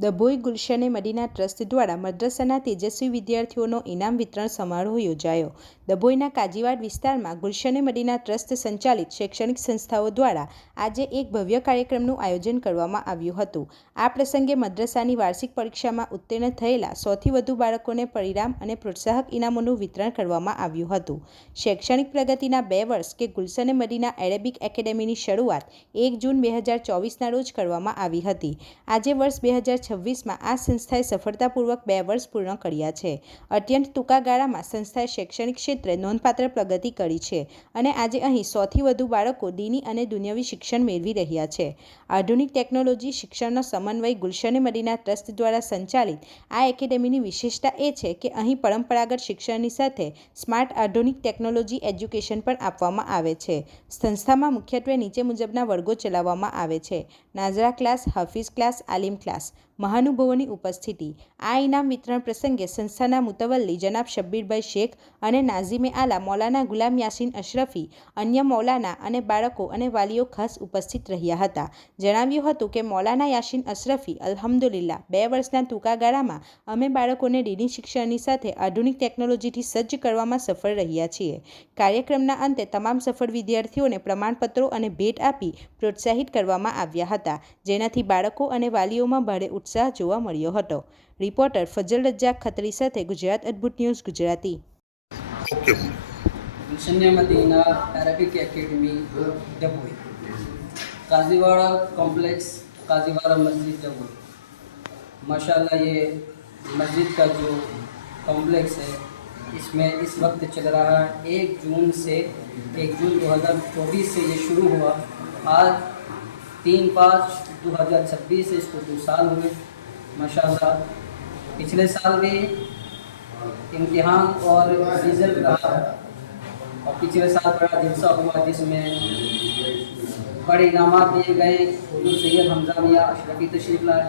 Dabhoi Gulshan Medina trust દ્વારા મદ્રસાના તેજસ્વી વિદ્યાર્થીઓનો ઇનામ વિતરણ સમારોહ યોજાયો। ડભોઈના કાજીવાડ વિસ્તારમાં ગુલશન મદીના ટ્રસ્ટ સંચાલિત શૈક્ષણિક સંસ્થાઓ દ્વારા આજે એક ભવ્ય કાર્યક્રમનું આયોજન કરવામાં આવ્યું હતું। આ પ્રસંગે મદ્રસાની વાર્ષિક પરીક્ષામાં ઉત્તીર્ણ થયેલા 100થી વધુ બાળકોને પરિણામ અને પ્રોત્સાહક ઇનામોનું વિતરણ કરવામાં આવ્યું હતું। શૈક્ષણિક પ્રગતિના 2 વર્ષ કે ગુલશન મદીના એરેબિક એકેડેમીની શરૂઆત 1 જૂન 2024ના રોજ કરવામાં આવી હતી। આજે વર્ષ 2026માં આ સંસ્થાએ સફળતાપૂર્વક 2 વર્ષ પૂર્ણ કર્યા છે। અત્યંત ટૂંકા ગાળામાં સંસ્થાએ શૈક્ષણિક ક્ષેત્રે નોંધપાત્ર પ્રગતિ કરી છે અને આજે અહીં 100થી વધુ બાળકો દીની અને દુનિયાવી શિક્ષણ મેળવી રહ્યા છે। આધુનિક ટેકનોલોજી શિક્ષણનો સમન્વય ગુલશન મદીના ટ્રસ્ટ દ્વારા સંચાલિત આ એકેડેમીની વિશેષતા એ છે કે અહીં પરંપરાગત શિક્ષણની સાથે સ્માર્ટ આધુનિક ટેકનોલોજી એજ્યુકેશન પણ આપવામાં આવે છે। સંસ્થામાં મુખ્યત્વે નીચે મુજબના વર્ગો ચલાવવામાં આવે છે: નાઝરા ક્લાસ, હાફિઝ ક્લાસ, આલિમ ક્લાસ। મહાનુભાવોની ઉપસ્થિતિ। આ ઇનામ વિતરણ પ્રસંગે સંસ્થાના મુતવલ્લી જનાબ શબ્બીરભાઈ શેખ અને નાઝીમે આલા મૌલાના ગુલામ યાસીન અશરફી, અન્ય મૌલાના અને બાળકો અને વાલીઓ ખાસ ઉપસ્થિત રહ્યા હતા। જણાવ્યું હતું કે મૌલાના યાસીન અશરફી, અલ્હમ્દુલિલ્લાહ 2 વર્ષના ટૂંકા ગાળામાં અમે બાળકોને દીની શિક્ષણની સાથે આધુનિક ટેકનોલોજીથી સજ્જ કરવામાં સફળ રહ્યા છીએ। કાર્યક્રમના અંતે તમામ સફળ વિદ્યાર્થીઓને પ્રમાણપત્રો અને ભેટ આપી પ્રોત્સાહિત કરવામાં આવ્યા હતા, જેનાથી બાળકો અને વાલીઓમાં ભારે ઉત્સાહ જોવા મળ્યો હતો। રિપોર્ટર ફજલ રજાક ખત્રી સાથે ગુજરાત અદ્ભુત news Gujarati. Gulshan Madina Arabic academy Dabhoi, Kajiwada complex, Kajiwada मस्जिद डभोई। माशाल्लाह ये मस्जिद का जो कॉम्प्लेक्स है इसमें इस वक्त चल रहा है 1 जून 2024 से ये शुरू हुआ। आज 3/5/2026 से इसको 2 साल हुए। माशाल्लाह पिछले साल भी इम्तिहान और रिज़ल्ट रहा और पिछले साल बड़ा जलसा हुआ जिसमें बड़े इनामात दिए गए। हुजूर सैयद हमजा मियां अशरफी तशरीफ़ लाए।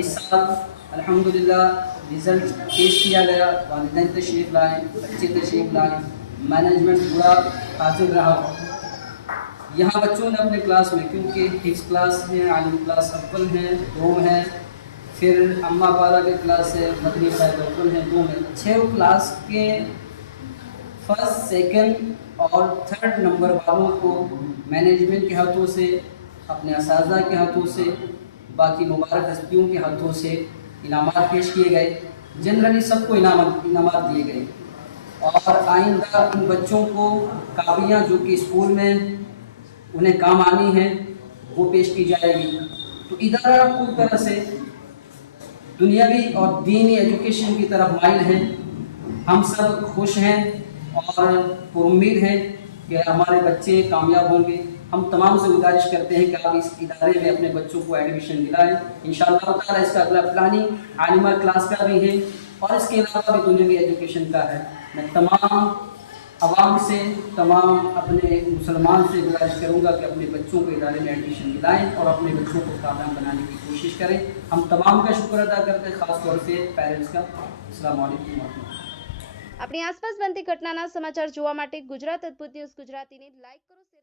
इस साल अल्हम्दुलिल्लाह रिज़ल्ट पेश किया गया, वालिदैन तशरीफ़ लाए, बच्चे तशरीफ़ लाए, मैनेजमेंट पूरा हाजिर रहा। यहाँ बच्चों ने अपने क्लास में, क्योंकि हिफ्ज़ क्लास है, आलिम क्लास अव्वल हैं, 2 हैं, फिर अम्मा पारा के क्लास है, मदनी साहब अव्वल हैं, 2 हैं। 6 क्लास के फर्स्ट, सेकंड और थर्ड नंबर वालों को मैनेजमेंट के हाथों से, अपने असातिज़ा के हाथों से, बाकी मुबारक हस्तियों के हाथों से इनामात पेश किए गए। जनरली सबको इनामात दिए गए और आइंदा इन बच्चों को कापियाँ जो कि स्कूल में उन्हें काम आनी है वो पेश की जाएगी। तो इदारा पूरी तरह से दुनियावी और दीनी एजुकेशन की तरफ माइल है। हम सब खुश हैं और उम्मीद हैं कि हमारे बच्चे कामयाब होंगे। हम तमाम से गुजारिश करते हैं कि आप इस इदारे में अपने बच्चों को एडमिशन दिलाएं। इंशाअल्लाह ताला इसका अगला प्लानिंग आलिमा क्लास का भी है और इसके अलावा भी दुनियावी एजुकेशन का है। मैं तमाम आवाम से, तमाम अपने मुसलमान से गुजारिश करूँगा कि अपने बच्चों को इदारे में एडमिशन दिलाएं और अपने बच्चों को कामयाब बनाने की कोशिश करें। हम तमाम का शुक्र अदा करते हैं, ख़ास तौर से पेरेंट्स का। अस्सलाम वालेकुम वरहमतुल्लाह। अपनी आसपास बनती घटनाना समाचार જોવા માટે ગુજરાત અદ્ભુત ન્યૂઝ ગુજરાતીને લાઈક કરો।